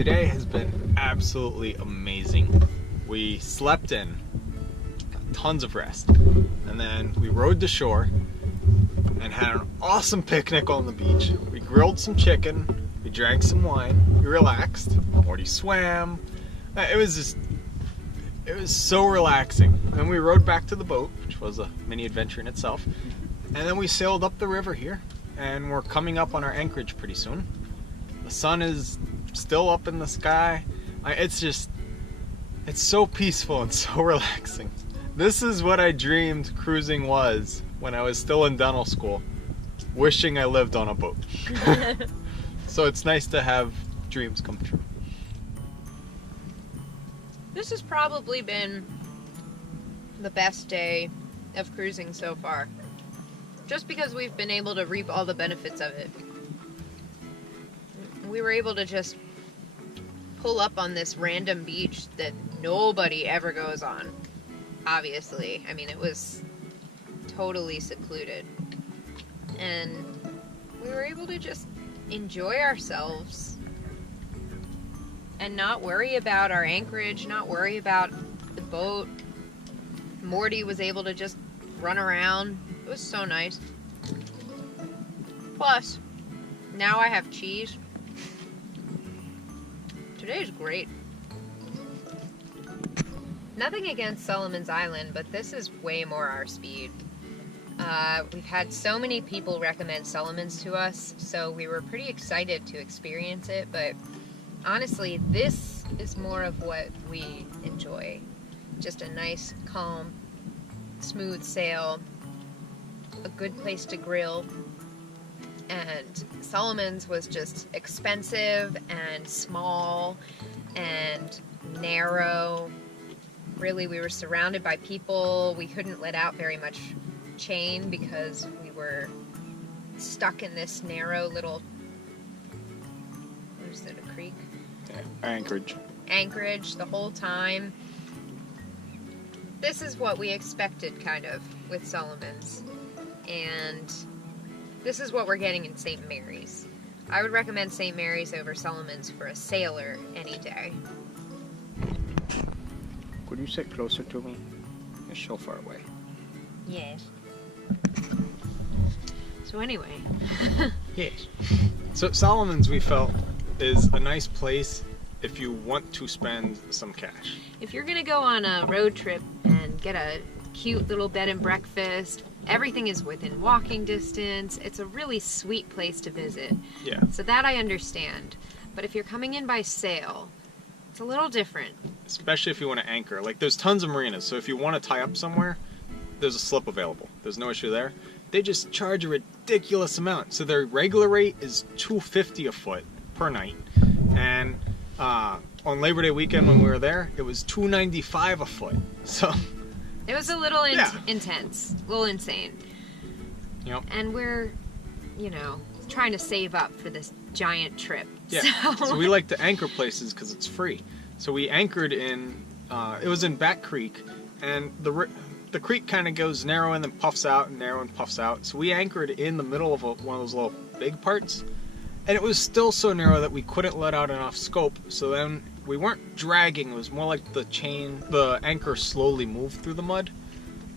Today has been absolutely amazing. We slept in, got tons of rest, and then we rode to shore and had an awesome picnic on the beach. We grilled some chicken, we drank some wine, we relaxed, Morty swam. It was so relaxing. And we rode back to the boat, which was a mini adventure in itself. And then we sailed up the river here, and we're coming up on our anchorage pretty soon. The sun is still up in the sky. It's so peaceful and so relaxing. This is what I dreamed cruising was when I was still in dental school, wishing I lived on a boat. So it's nice to have dreams come true. This has probably been the best day of cruising so far, just because we've been able to reap all the benefits of it. We were able to just pull up on this random beach that nobody ever goes on, obviously. I mean, it was totally secluded. And we were able to just enjoy ourselves and not worry about our anchorage, not worry about the boat. Morty was able to just run around. It was so nice. Plus, now I have cheese. Today's great. Nothing against Solomon's Island, but this is way more our speed. We've had so many people recommend Solomon's to us, so we were pretty excited to experience it, but honestly, this is more of what we enjoy. Just a nice, calm, smooth sail, a good place to grill, and Solomon's was just expensive and small and narrow. Really, we were surrounded by people. We couldn't let out very much chain because we were stuck in this narrow little, what is it, a creek? Anchorage the whole time. This is what we expected, kind of, with Solomon's. And this is what we're getting in St. Mary's. I would recommend St. Mary's over Solomon's for a sailor any day. Could you sit closer to me? You're so far away. Yes. So anyway. Yes. So Solomon's, we felt, is a nice place if you want to spend some cash. If you're gonna go on a road trip and get a cute little bed and breakfast, everything is within walking distance. It's a really sweet place to visit. Yeah. So that I understand. But if you're coming in by sail, it's a little different. Especially if you want to anchor. Like, there's tons of marinas, so if you want to tie up somewhere, there's a slip available. There's no issue there. They just charge a ridiculous amount. So their regular rate is $250 a foot per night. And on Labor Day weekend when we were there, it was $295 a foot. So it was a little intense, a little insane. Yep. And we're, trying to save up for this giant trip. Yeah. So we like to anchor places because it's free. So we anchored in, it was in Back Creek, and the creek kind of goes narrow and then puffs out and narrow and puffs out. So we anchored in the middle of one of those little big parts, and it was still so narrow that we couldn't let out enough scope. So then we weren't dragging. It was more like the anchor slowly moved through the mud.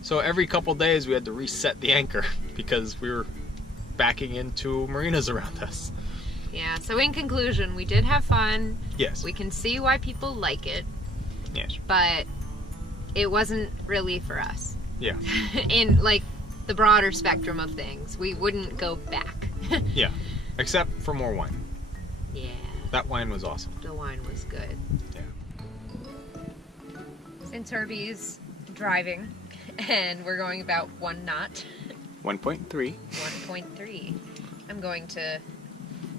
So every couple days we had to reset the anchor because we were backing into marinas around us. Yeah, so in conclusion, we did have fun. Yes. We can see why people like it. Yes. But it wasn't really for us. Yeah. In, the broader spectrum of things. We wouldn't go back. Yeah. Except for more wine. Yeah. That wine was awesome. The wine was good. Yeah. Since Herbie's driving, and we're going about 1 knot. 1.3. 1.3. I'm going to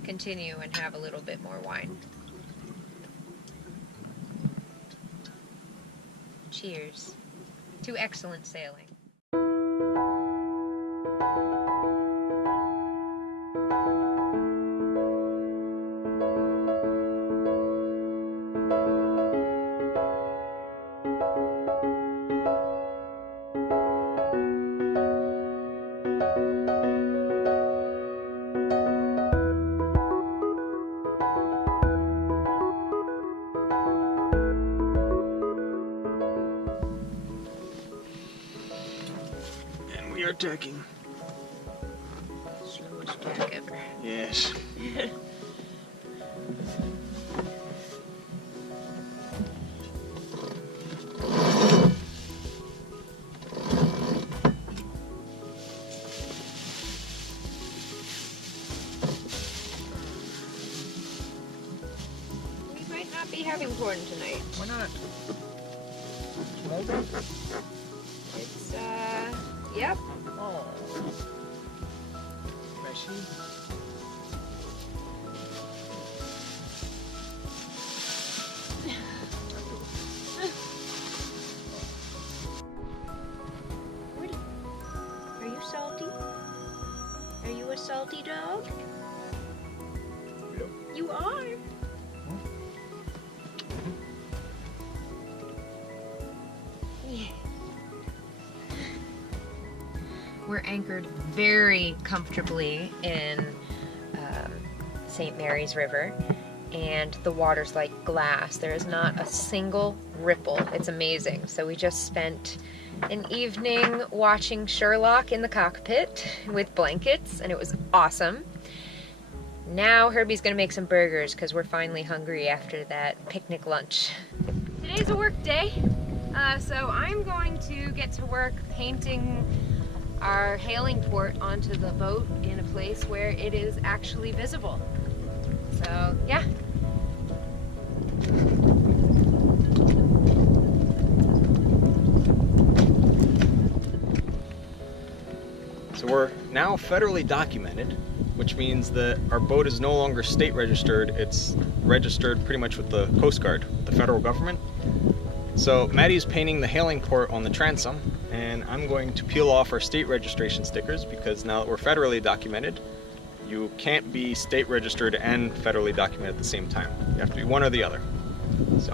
continue and have a little bit more wine. Cheers to excellent sailing. We are tacking. Slowest tack ever. Yes. We might not be having corn tonight. Why not? It's, yep. Oh. Meshy. Woody, are you salty? Are you a salty dog? Yep. You are. Yeah. We're anchored very comfortably in St. Mary's River, and the water's like glass. There is not a single ripple. It's amazing. So we just spent an evening watching Sherlock in the cockpit with blankets, and it was awesome. Now Herbie's gonna make some burgers because we're finally hungry after that picnic lunch. Today's a work day, so I'm going to get to work painting our hailing port onto the boat in a place where it is actually visible. So, yeah. So we're now federally documented, which means that our boat is no longer state registered. It's registered pretty much with the Coast Guard, the federal government. So Maddie's painting the hailing port on the transom, and I'm going to peel off our state registration stickers because now that we're federally documented, you can't be state registered and federally documented at the same time. You have to be one or the other. So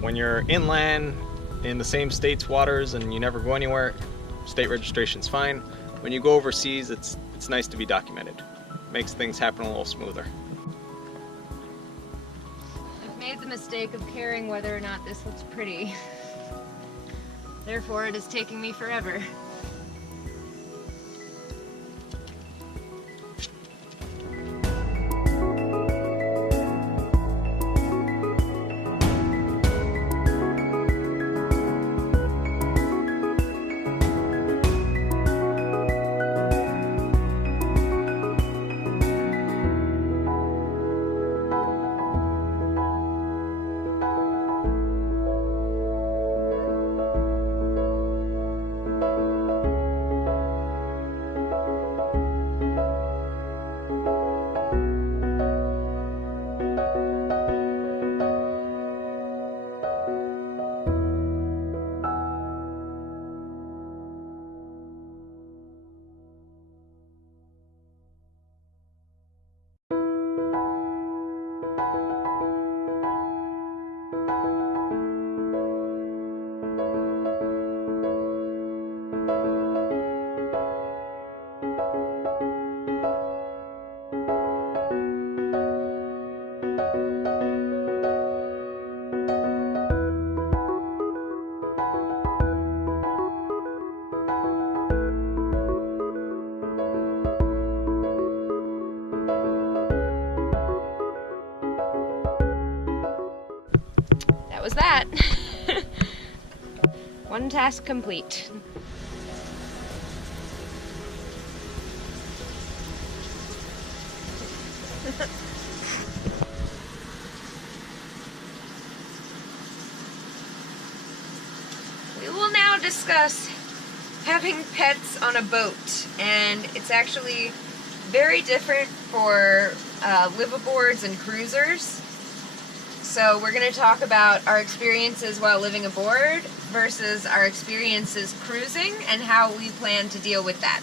when you're inland in the same state's waters and you never go anywhere, state registration's fine. When you go overseas, it's nice to be documented. Makes things happen a little smoother. I've made the mistake of caring whether or not this looks pretty. Therefore, it is taking me forever. Was that. One task complete. We will now discuss having pets on a boat, and it's actually very different for liveaboards and cruisers. So we're going to talk about our experiences while living aboard versus our experiences cruising and how we plan to deal with that.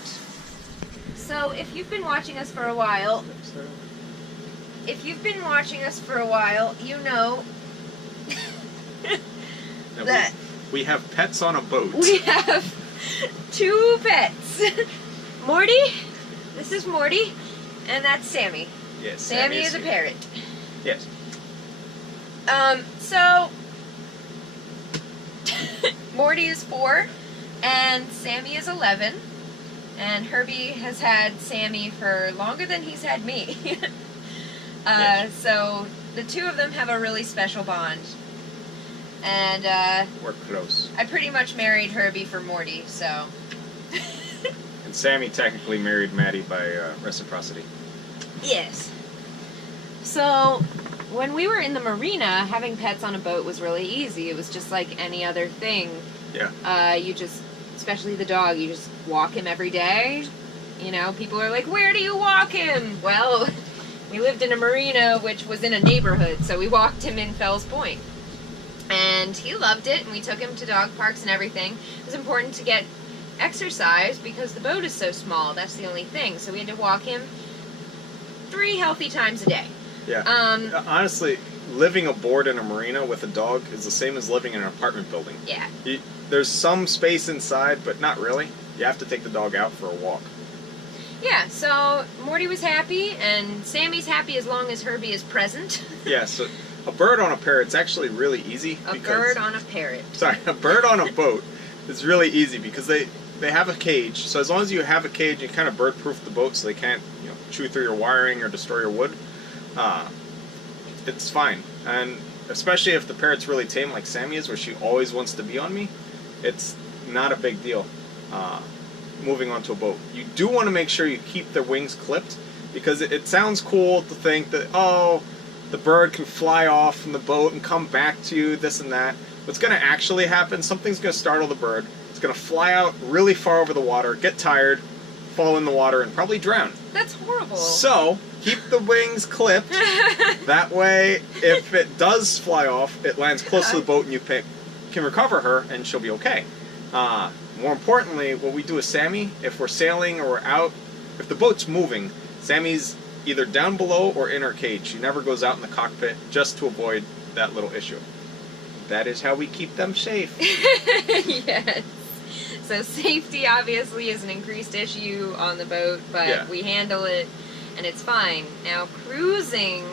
So if you've been watching us for a while, you know that we have pets on a boat. We have two pets. Morty, this is Morty, and that's Sammy. Yes, Sammy is a parrot. Yes. So Morty is 4 and Sammy is 11. And Herbie has had Sammy for longer than he's had me. So the two of them have a really special bond. And we're close. I pretty much married Herbie for Morty, so. And Sammy technically married Maddie by reciprocity. Yes. So when we were in the marina, having pets on a boat was really easy. It was just like any other thing. Yeah. You just, especially the dog, you just walk him every day. You know, people are like, where do you walk him? Well, we lived in a marina, which was in a neighborhood, so we walked him in Fells Point. And he loved it, and we took him to dog parks and everything. It was important to get exercise because the boat is so small. That's the only thing. So we had to walk him 3 healthy times a day. Yeah. Honestly, living aboard in a marina with a dog is the same as living in an apartment building. Yeah. There's some space inside, but not really. You have to take the dog out for a walk. Yeah, so Morty was happy, and Sammy's happy as long as Herbie is present. Yeah, so a bird on a parrot's actually really easy. A bird on a parrot. Sorry, a bird on a boat is really easy because they have a cage. So as long as you have a cage, you kind of bird-proof the boat so they can't, you know, chew through your wiring or destroy your wood. It's fine. And especially if the parrot's really tame like Sammy is, where she always wants to be on me, it's not a big deal moving onto a boat. You do want to make sure you keep their wings clipped because it sounds cool to think that, oh, the bird can fly off from the boat and come back to you, this and that. What's going to actually happen, something's going to startle the bird. It's going to fly out really far over the water, get tired, fall in the water, and probably drown. That's horrible. So, keep the wings clipped. That way, if it does fly off, it lands close to the boat and you can recover her and she'll be okay. More importantly, what we do with Sammy, if we're sailing or we're out, if the boat's moving, Sammy's either down below or in her cage. She never goes out in the cockpit just to avoid that little issue. That is how we keep them safe. Yes. So safety obviously is an increased issue on the boat, but we handle it and it's fine. Now cruising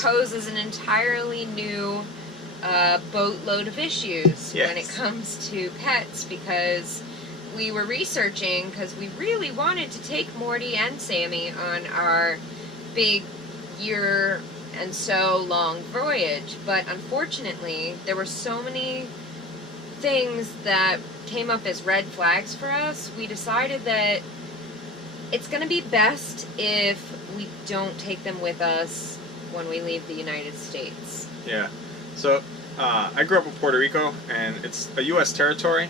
poses an entirely new boatload of issues when it comes to pets, because we were researching because we really wanted to take Morty and Sammy on our big year and so long voyage, but unfortunately there were so many things that came up as red flags for us. We decided that it's going to be best if we don't take them with us when we leave the United States. Yeah. So I grew up in Puerto Rico, and it's a U.S. territory,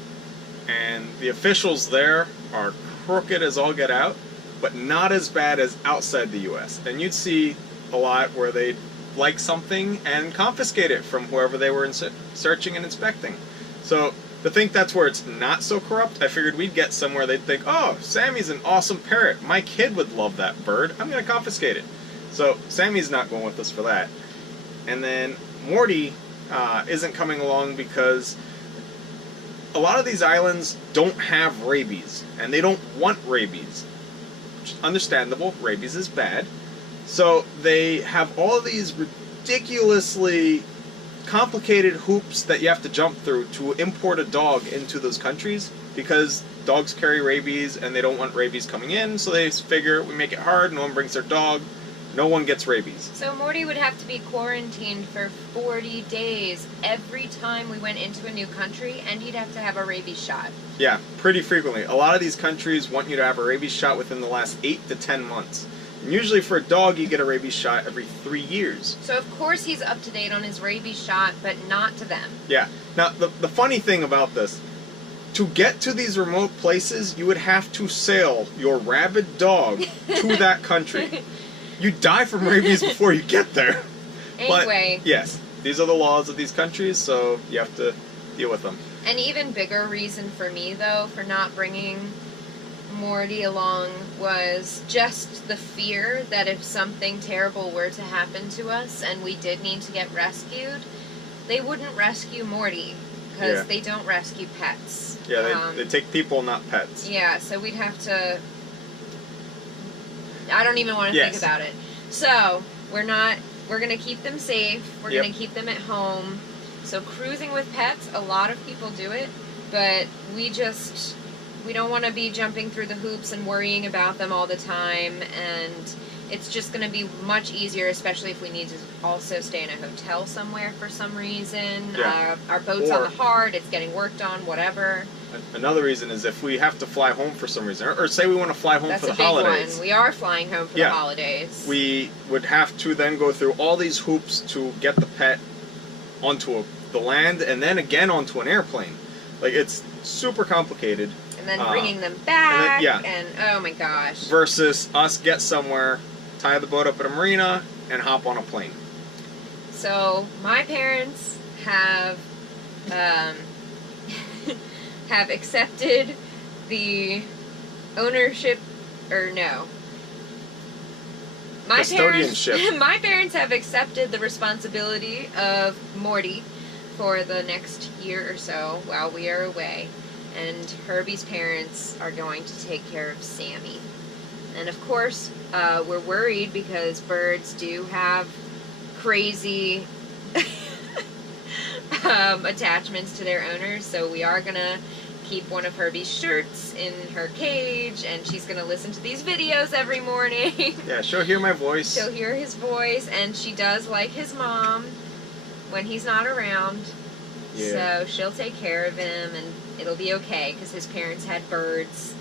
and the officials there are crooked as all get out, but not as bad as outside the U.S. And you'd see a lot where they'd like something and confiscate it from whoever they were searching and inspecting. So to think that's where it's not so corrupt, I figured we'd get somewhere they'd think, oh, Sammy's an awesome parrot. My kid would love that bird. I'm going to confiscate it. So Sammy's not going with us for that. And then Morty isn't coming along because a lot of these islands don't have rabies, and they don't want rabies. Which is understandable. Rabies is bad. So they have all of these ridiculously complicated hoops that you have to jump through to import a dog into those countries, because dogs carry rabies and they don't want rabies coming in, so they figure we make it hard, no one brings their dog, no one gets rabies. So Morty would have to be quarantined for 40 days every time we went into a new country, and he'd have to have a rabies shot. Yeah, pretty frequently. A lot of these countries want you to have a rabies shot within the last 8 to 10 months. And usually for a dog, you get a rabies shot every 3 years. So of course he's up to date on his rabies shot, but not to them. Yeah. Now, the funny thing about this, to get to these remote places, you would have to sail your rabid dog to that country. You die from rabies before you get there. Anyway. But, yes, these are the laws of these countries, so you have to deal with them. An even bigger reason for me, though, for not bringing Morty along was just the fear that if something terrible were to happen to us and we did need to get rescued, they wouldn't rescue Morty, because they don't rescue pets. Yeah, they take people, not pets. Yeah, so we'd have to... I don't even want to think about it. So, we're going to keep them safe, we're going to keep them at home. So cruising with pets, a lot of people do it, but we just We don't want to be jumping through the hoops and worrying about them all the time, and it's just going to be much easier, especially if we need to also stay in a hotel somewhere for some reason. Yeah. Our boat's on the hard, it's getting worked on, whatever. Another reason is if we have to fly home for some reason, or say we want to fly home for the holidays. That's a big one. We are flying home for the holidays. We would have to then go through all these hoops to get the pet onto the land and then again onto an airplane. Like, it's super complicated. And then bringing them back, and oh my gosh. Versus us get somewhere, tie the boat up at a marina, and hop on a plane. So, my parents have have accepted the ownership, or no. Custodianship. My parents have accepted the responsibility of Morty for the next year or so while we are away. And Herbie's parents are going to take care of Sammy. And of course, we're worried because birds do have crazy attachments to their owners, so we are going to keep one of Herbie's shirts in her cage, and she's going to listen to these videos every morning. Yeah, she'll hear my voice. She'll hear his voice, and she does like his mom when he's not around. Yeah. So she'll take care of him, and it'll be okay, because his parents had birds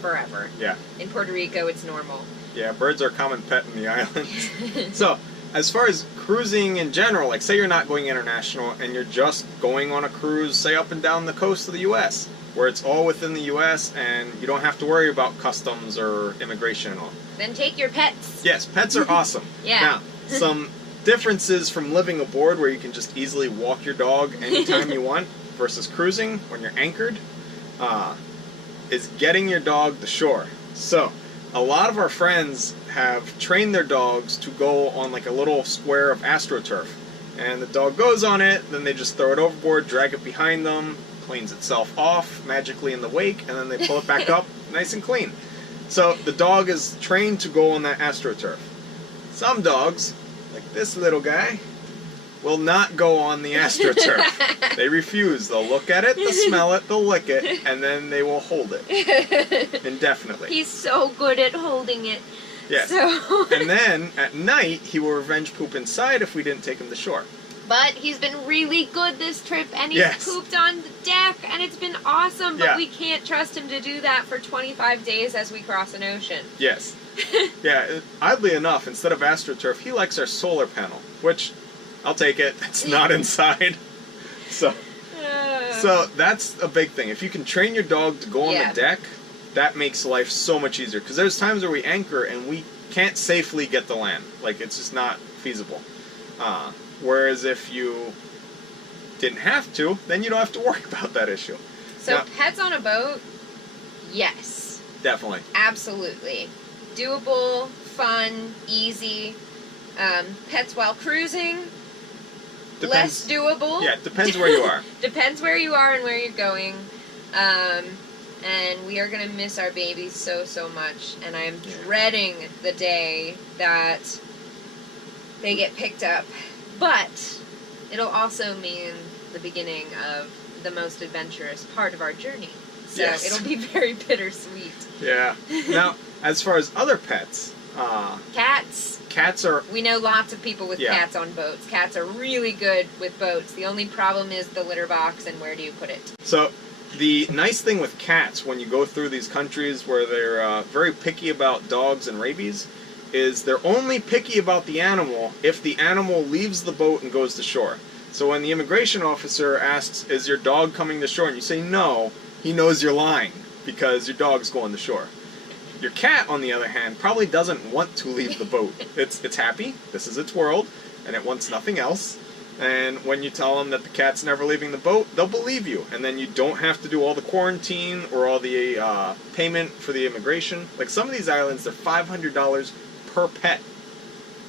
forever. Yeah. In Puerto Rico, it's normal. Yeah, birds are a common pet in the islands. So, as far as cruising in general, like say you're not going international and you're just going on a cruise, say up and down the coast of the U.S., where it's all within the U.S. and you don't have to worry about customs or immigration and all. Then take your pets. Yes, pets are awesome. Yeah. Now, some differences from living aboard where you can just easily walk your dog anytime you want versus cruising when you're anchored is getting your dog to shore. So, a lot of our friends have trained their dogs to go on like a little square of AstroTurf. And the dog goes on it, then they just throw it overboard, drag it behind them, cleans itself off magically in the wake, and then they pull it back up nice and clean. So the dog is trained to go on that AstroTurf. Some dogs, like this little guy, will not go on the AstroTurf. They refuse. They'll look at it, they'll smell it, they'll lick it, and then they will hold it indefinitely. He's so good at holding it. Yes. So. And then at night, he will revenge poop inside if we didn't take him to shore. But he's been really good this trip, and he's pooped on the deck, and it's been awesome, but we can't trust him to do that for 25 days as we cross an ocean. Yes. Yeah, oddly enough, instead of AstroTurf, he likes our solar panel, which, I'll take it, it's not inside. So that's a big thing. If you can train your dog to go on the deck, that makes life so much easier. Because there's times where we anchor and we can't safely get to land. Like, it's just not feasible. Whereas if you didn't have to, then you don't have to worry about that issue. So now, pets on a boat, yes. Definitely. Absolutely. Doable, fun, easy. Pets while cruising, less doable. Yeah, it depends where you are. Depends where you are and where you're going. And we are going to miss our babies so, so much. And I am dreading the day that they get picked up. But it'll also mean the beginning of the most adventurous part of our journey. So it'll be very bittersweet. Yeah. Now, as far as other pets... cats. Cats are... We know lots of people with cats on boats. Cats are really good with boats. The only problem is the litter box and where do you put it. So... The nice thing with cats, when you go through these countries where they're very picky about dogs and rabies, is they're only picky about the animal if the animal leaves the boat and goes to shore. So when the immigration officer asks, is your dog coming to shore, and you say no, he knows you're lying, because your dog's going to shore. Your cat, on the other hand, probably doesn't want to leave the boat. It's happy, this is its world, and it wants nothing else. And when you tell them that the cat's never leaving the boat, they'll believe you. And then you don't have to do all the quarantine or all the payment for the immigration. Like some of these islands, they're $500 per pet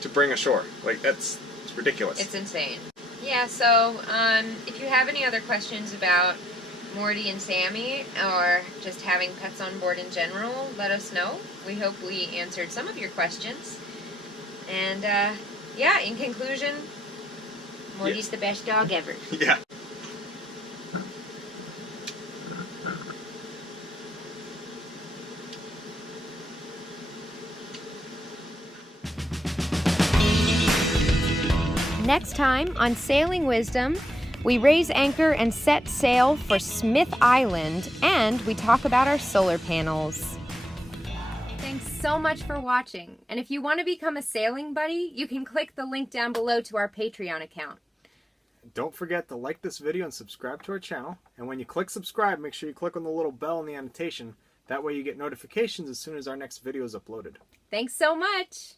to bring ashore. Like it's ridiculous. It's insane. Yeah, so if you have any other questions about Morty and Sammy or just having pets on board in general, let us know. We hope we answered some of your questions. And yeah, in conclusion, Morty's the best dog ever. Yeah. Next time on Sailing Wisdom, we raise anchor and set sail for Smith Island, and we talk about our solar panels. Thanks so much for watching. And if you want to become a sailing buddy, you can click the link down below to our Patreon account. Don't forget to like this video and subscribe to our channel. And when you click subscribe, make sure you click on the little bell in the annotation. That way you get notifications as soon as our next video is uploaded. Thanks so much.